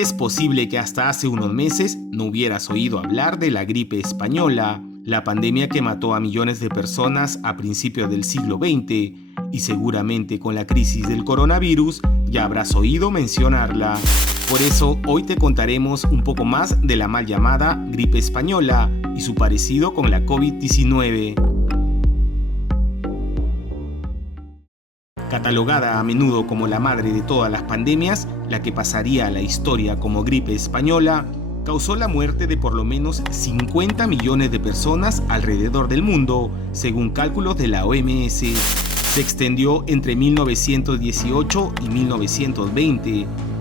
Es posible que hasta hace unos meses no hubieras oído hablar de la gripe española, la pandemia que mató a millones de personas a principios del siglo XX, y seguramente con la crisis del coronavirus ya habrás oído mencionarla. Por eso hoy te contaremos un poco más de la mal llamada gripe española y su parecido con la COVID-19. Catalogada a menudo como la madre de todas las pandemias, la que pasaría a la historia como gripe española, causó la muerte de por lo menos 50 millones de personas alrededor del mundo, según cálculos de la OMS. Se extendió entre 1918 y 1920,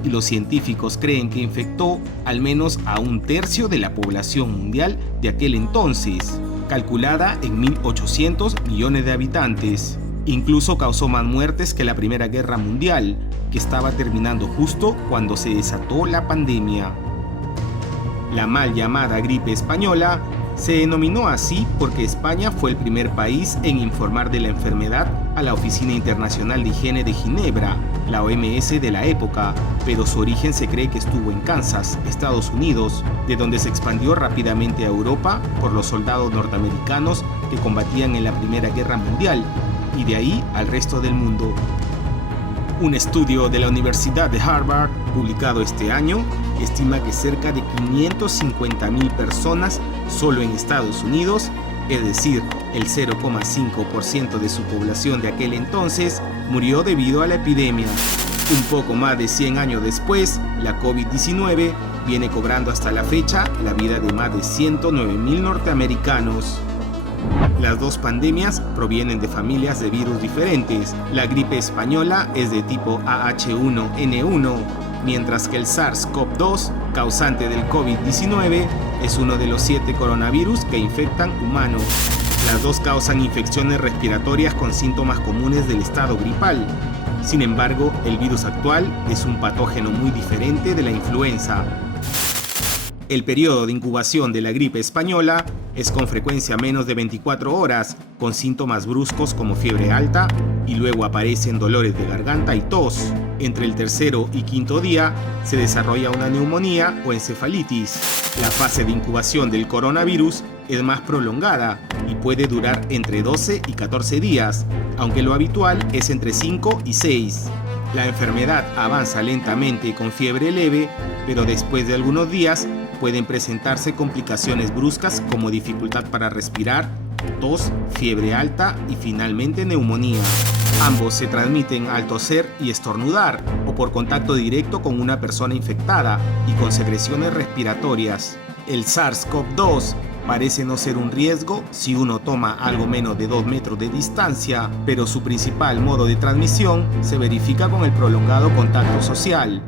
y los científicos creen que infectó al menos a un tercio de la población mundial de aquel entonces, calculada en 1.800 millones de habitantes. Incluso causó más muertes que la Primera Guerra Mundial, que estaba terminando justo cuando se desató la pandemia. La mal llamada gripe española se denominó así porque España fue el primer país en informar de la enfermedad a la Oficina Internacional de Higiene de Ginebra, la OMS de la época, pero su origen se cree que estuvo en Kansas, Estados Unidos, de donde se expandió rápidamente a Europa por los soldados norteamericanos que combatían en la Primera Guerra Mundial, y de ahí al resto del mundo. Un estudio de la Universidad de Harvard, publicado este año, estima que cerca de 550.000 personas solo en Estados Unidos, es decir, el 0,5% de su población de aquel entonces, murió debido a la epidemia. Un poco más de 100 años después, la COVID-19 viene cobrando hasta la fecha la vida de más de 109.000 norteamericanos. Las dos pandemias provienen de familias de virus diferentes. La gripe española es de tipo AH1N1, mientras que el SARS-CoV-2, causante del COVID-19, es uno de los 7 coronavirus que infectan humanos. Las dos causan infecciones respiratorias con síntomas comunes del estado gripal. Sin embargo, el virus actual es un patógeno muy diferente de la influenza. El periodo de incubación de la gripe española es con frecuencia menos de 24 horas, con síntomas bruscos como fiebre alta, y luego aparecen dolores de garganta y tos. Entre el tercero y quinto día se desarrolla una neumonía o encefalitis. La fase de incubación del coronavirus es más prolongada y puede durar entre 12 y 14 días, aunque lo habitual es entre 5 y 6. La enfermedad avanza lentamente con fiebre leve, pero después de algunos días pueden presentarse complicaciones bruscas como dificultad para respirar, tos, fiebre alta y finalmente neumonía. Ambos se transmiten al toser y estornudar o por contacto directo con una persona infectada y con secreciones respiratorias. El SARS-CoV-2 parece no ser un riesgo si uno toma algo menos de 2 metros de distancia, pero su principal modo de transmisión se verifica con el prolongado contacto social.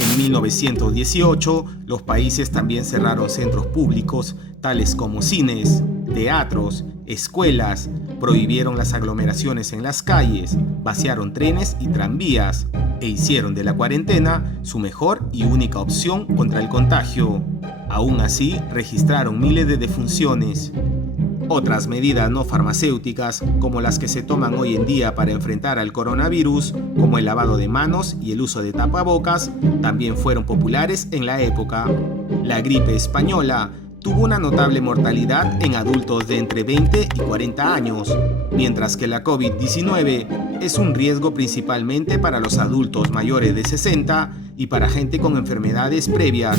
En 1918, los países también cerraron centros públicos, tales como cines, teatros, escuelas, prohibieron las aglomeraciones en las calles, vaciaron trenes y tranvías, e hicieron de la cuarentena su mejor y única opción contra el contagio. Aún así, registraron miles de defunciones. Otras medidas no farmacéuticas, como las que se toman hoy en día para enfrentar al coronavirus, como el lavado de manos y el uso de tapabocas, también fueron populares en la época. La gripe española tuvo una notable mortalidad en adultos de entre 20 y 40 años, mientras que la COVID-19 es un riesgo principalmente para los adultos mayores de 60 y para gente con enfermedades previas.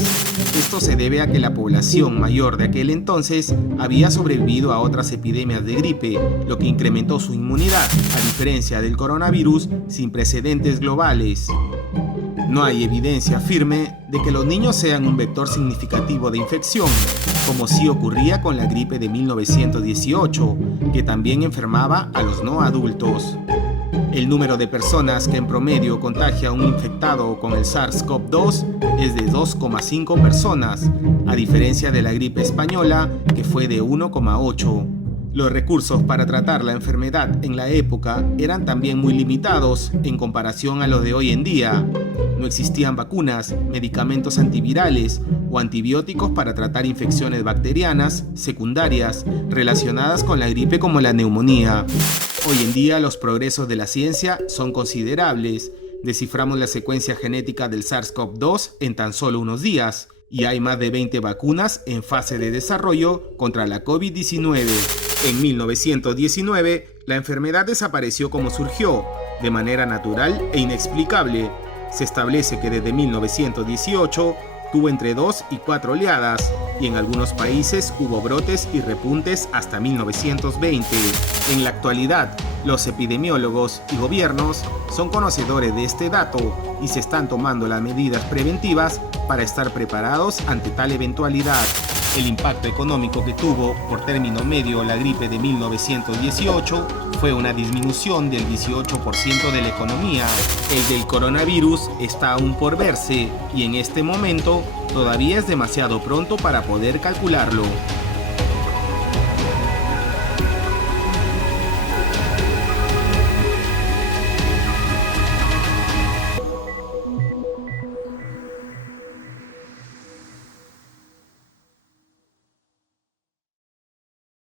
Esto se debe a que la población mayor de aquel entonces había sobrevivido a otras epidemias de gripe, lo que incrementó su inmunidad, a diferencia del coronavirus sin precedentes globales. No hay evidencia firme de que los niños sean un vector significativo de infección, como sí ocurría con la gripe de 1918, que también enfermaba a los no adultos. El número de personas que en promedio contagia a un infectado con el SARS-CoV-2 es de 2,5 personas, a diferencia de la gripe española, que fue de 1,8. Los recursos para tratar la enfermedad en la época eran también muy limitados en comparación a los de hoy en día. No existían vacunas, medicamentos antivirales o antibióticos para tratar infecciones bacterianas secundarias relacionadas con la gripe como la neumonía. Hoy en día los progresos de la ciencia son considerables, Desciframos la secuencia genética del SARS-CoV-2 en tan solo unos días y hay más de 20 vacunas en fase de desarrollo contra la COVID-19. En 1919, la enfermedad desapareció como surgió, de manera natural e inexplicable. Se establece que desde 1918 tuvo entre 2 y 4 oleadas, y en algunos países hubo brotes y repuntes hasta 1920. En la actualidad, los epidemiólogos y gobiernos son conocedores de este dato y se están tomando las medidas preventivas para estar preparados ante tal eventualidad. El impacto económico que tuvo por término medio la gripe de 1918 fue una disminución del 18% de la economía. El del coronavirus está aún por verse y en este momento todavía es demasiado pronto para poder calcularlo.